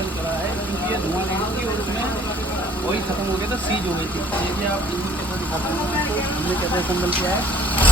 कुंडल करा है क्योंकि ये धुआं लगी थी और उसमें ऑयल खत्म हो गया था, सीज हो गई थी। देखिए आप इंजन कैसे दिखाता हूँ, हमने कैसे कुंडल किया है।